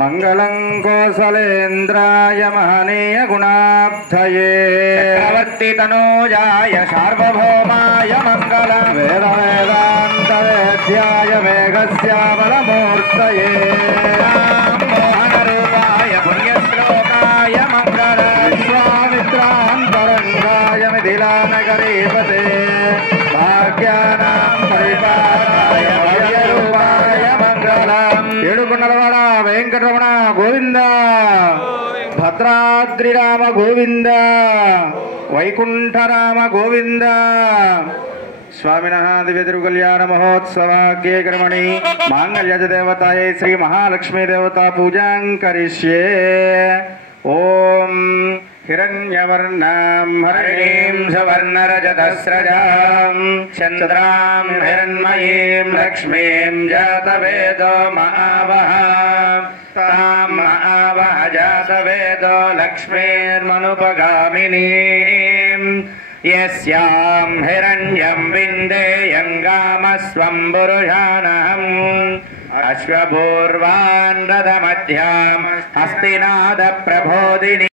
मंगलं कोसलेन्द्राय महनीय गुणाब्धये चक्रवर्ती तनूजाय सार्वभौमाय मंगलं वेद वेदांत वेद्याय मेघश्यामलमूर्तये मोहन रूपाय पुण्यश्लोकाय मंगलं विश्वामित्रान्तरङ्गाय मिथिलानगरीपते भाग्यानां परिपालाय भव्यरूपाय मंगलम् ఏడుకొండలవాడ వెంకటరమణ గోవింద భద్రాద్రిరామ గోవింద వైకుంఠరామ గోవింద स्वामिनः दिव्यतिरुकल्याण महोत्सवाग्ये कर्मणि मांगल्यज देवतायै श्री महालक्ष्मी देवता पूजां करिष्ये। ओम हिरण्यवर्णां हरिणीं सवर्णरजतस्रजां चन्द्रां हिरण्मयीं लक्ष्मीं जातवेदो महावः तां महावः जातवेदो लक्ष्मीर्मनुपगामिनीं यस्यां हिरण्यं विन्देयङ्गामस्वं पुरुषानहम् अश्वपूर्वान् रथमध्यां हस्तिनाद प्रबोधिनी।